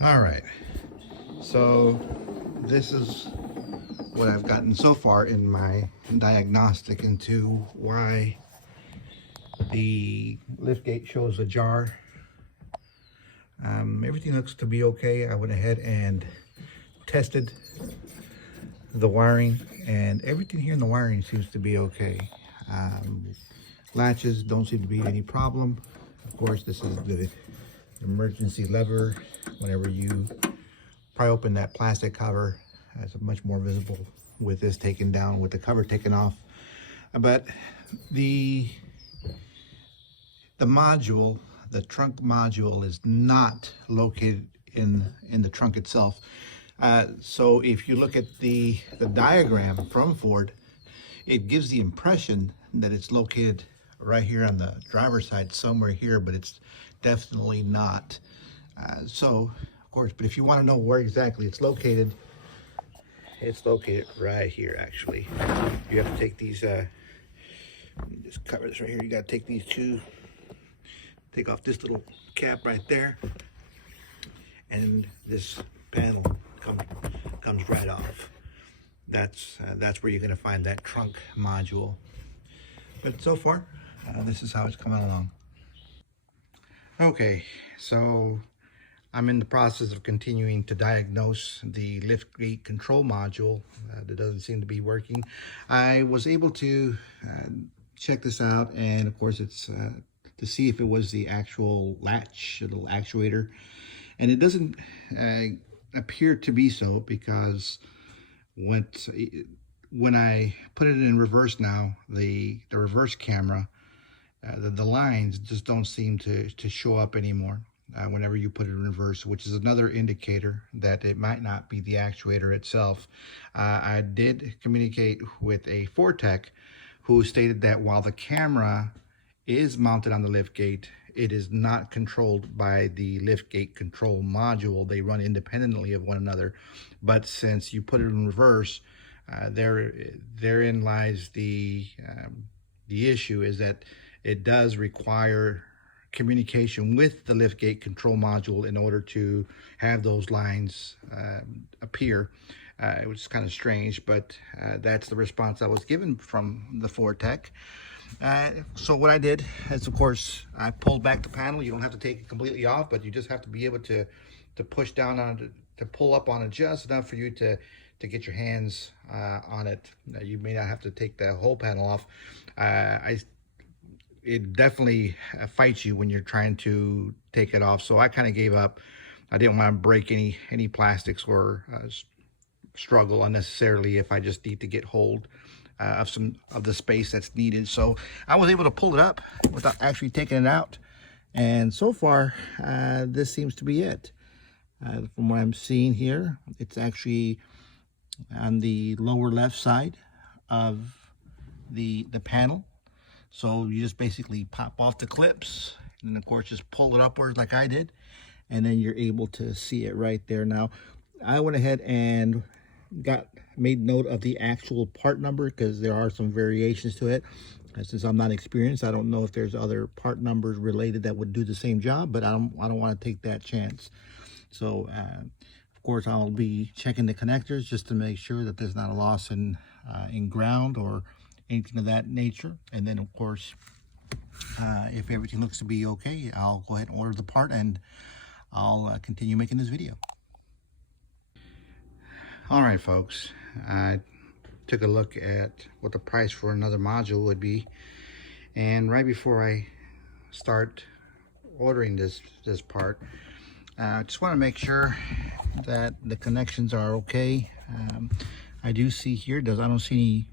All right, so this is what I've gotten so far in my diagnostic into why the lift gate shows ajar. Everything looks to be okay. I went ahead and tested the wiring, and everything here in the wiring seems to be okay. Latches don't seem to be any problem. Of course, this is the emergency lever. Whenever you pry open that plastic cover, it's much more visible with this taken down, with the cover taken off. But the module, the trunk module, is not located in the trunk itself. So if you look at the diagram from Ford, it gives the impression that it's located right here on the driver's side, somewhere here, but it's definitely not. So, of course, but if you want to know where exactly it's located right here, actually. You have to take these, just cover this right here. You got to take these two, take off this little cap right there, and this panel comes right off. That's where you're going to find that trunk module. But so far, this is how it's coming along. Okay, so I'm in the process of continuing to diagnose the lift gate control module that doesn't seem to be working. I was able to check this out, and of course it's to see if it was the actual latch, the little actuator, and it doesn't appear to be so, because when I put it in reverse now, the reverse camera, the lines just don't seem to show up anymore whenever you put it in reverse, which is another indicator that it might not be the actuator itself. I did communicate with a Ford tech who stated that while the camera is mounted on the lift gate, it is not controlled by the lift gate control module. They run independently of one another. But since you put it in reverse, therein lies the issue, is that it does require communication with the lift gate control module in order to have those lines appear. It was kind of strange, but that's the response I was given from the Ford tech. So what I did is, of course, I pulled back the panel. You don't have to take it completely off, but you just have to be able to push down on it, to pull up on it just enough for you to get your hands on it. You may not have to take the whole panel off. It definitely fights you when you're trying to take it off. So I kind of gave up. I didn't want to break any plastics or struggle unnecessarily if I just need to get hold of some of the space that's needed. So I was able to pull it up without actually taking it out. And so far, this seems to be it. From what I'm seeing here, it's actually on the lower left side of the panel. So you just basically pop off the clips, and then of course just pull it upwards like I did, and then you're able to see it right there. Now, I went ahead and made note of the actual part number, because there are some variations to it. Since I'm not experienced, I don't know if there's other part numbers related that would do the same job, but I don't want to take that chance. So of course I'll be checking the connectors just to make sure that there's not a loss in ground or anything of that nature. And then of course, if everything looks to be okay, I'll go ahead and order the part, and I'll continue making this video. All right, folks, I took a look at what the price for another module would be, and right before I start ordering this part, I just want to make sure that the connections are okay. I do see here, I don't see any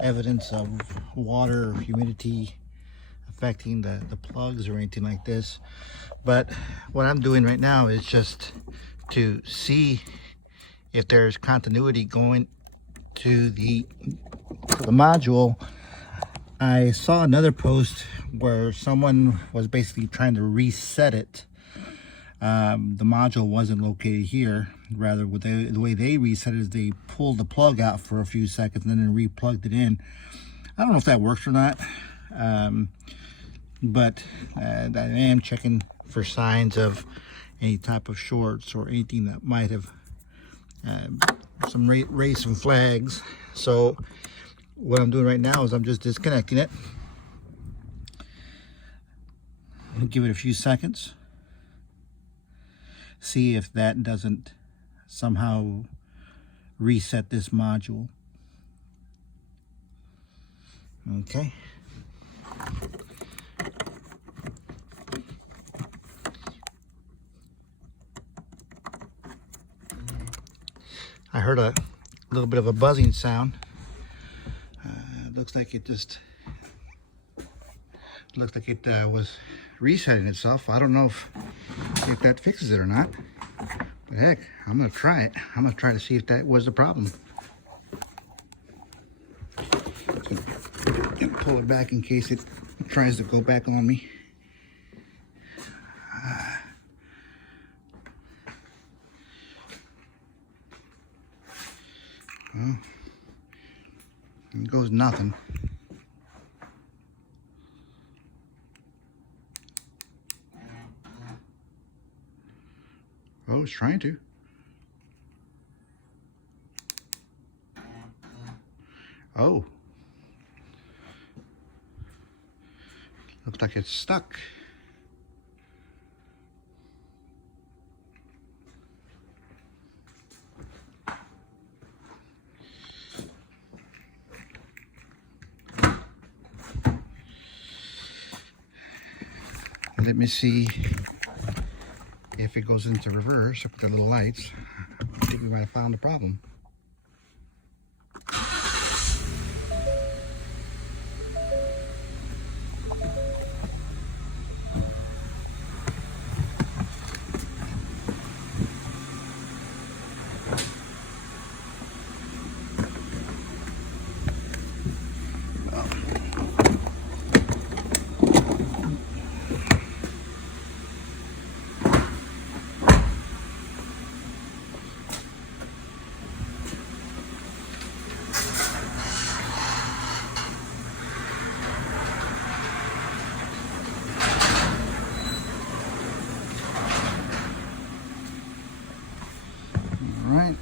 evidence of water or humidity affecting the plugs or anything like this. But what I'm doing right now is just to see if there's continuity going to the module. I saw another post where someone was basically trying to reset it. The module wasn't located here. Rather, the way they reset it is they pulled the plug out for a few seconds and then re-plugged it in. I don't know if that works or not, but I am checking for signs of any type of shorts or anything that might have raised some flags. So what I'm doing right now is I'm just disconnecting it. Give it a few seconds. See if that doesn't somehow reset this module. Okay. I heard a little bit of a buzzing sound. Looks like it was resetting itself. I don't know if that fixes it or not. But heck, I'm gonna try it. I'm gonna try to see if that was the problem. So, gonna pull it back in case it tries to go back on me. Well, it goes nothing. Oh, it's trying to. Oh. Looks like it's stuck. Let me see if it goes into reverse with the little lights. I think we might have found the problem. Right.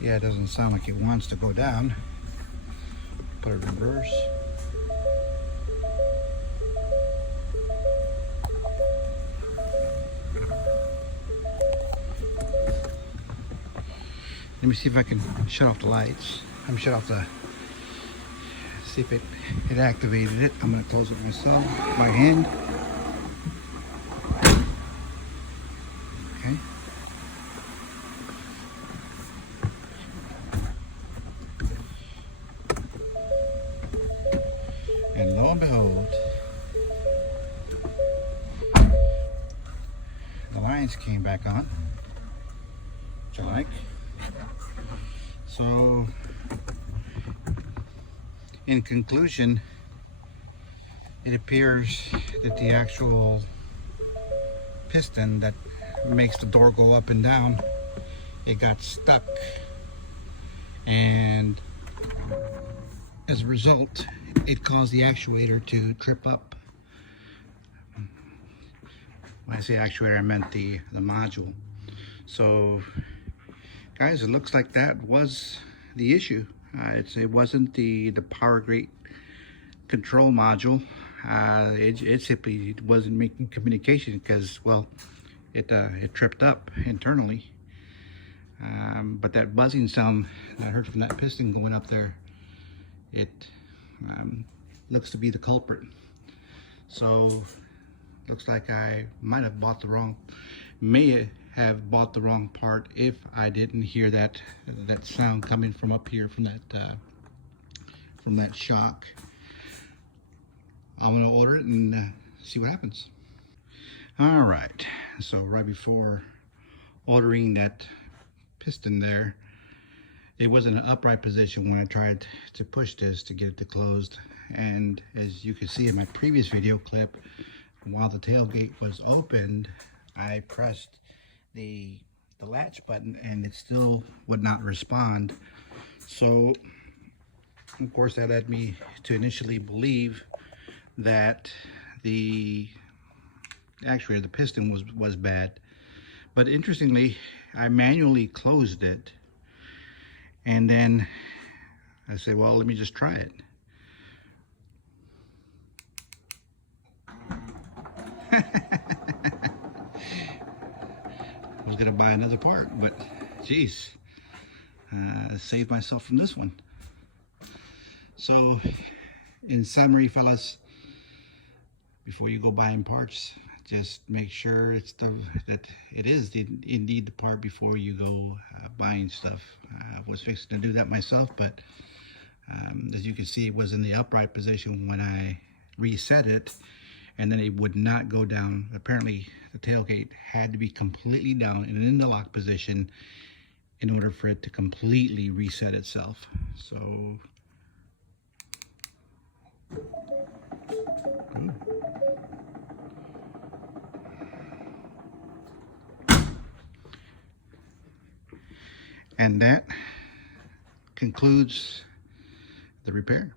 Yeah, it doesn't sound like it wants to go down. Put it in reverse. Let me see if I can shut off the lights. I'm shut off the. See if it activated it. I'm gonna close it myself. My hand. Okay. And lo and behold, the lines came back on, which I like. So, in conclusion, it appears that the actual piston that makes the door go up and down, it got stuck, and as a result, it caused the actuator to trip up. When I say actuator, I meant the module. So guys, it looks like that was the issue. It wasn't the power grate control module. It simply wasn't making communication because, well, it tripped up internally. But that buzzing sound I heard from that piston going up there, it looks to be the culprit. So looks like I might have bought the wrong, may have bought the wrong part if I didn't hear that sound coming from up here from that shock. I'm gonna order it and see what happens. All right, so right before ordering that piston there, it was in an upright position when I tried to push this to get it to closed, and as you can see in my previous video clip, while the tailgate was opened, I pressed the latch button and it still would not respond. So of course that led me to initially believe that the actuator, the piston was bad. But interestingly, I manually closed it, and then I said, well, let me just try it. I was gonna buy another part, but geez, saved myself from this one. So in summary, fellas, before you go buying parts, just make sure that it is indeed the part before you go buying stuff. I was fixing to do that myself, but as you can see, it was in the upright position when I reset it, and then it would not go down. Apparently the tailgate had to be completely down and in the lock position in order for it to completely reset itself. So and that concludes the repair.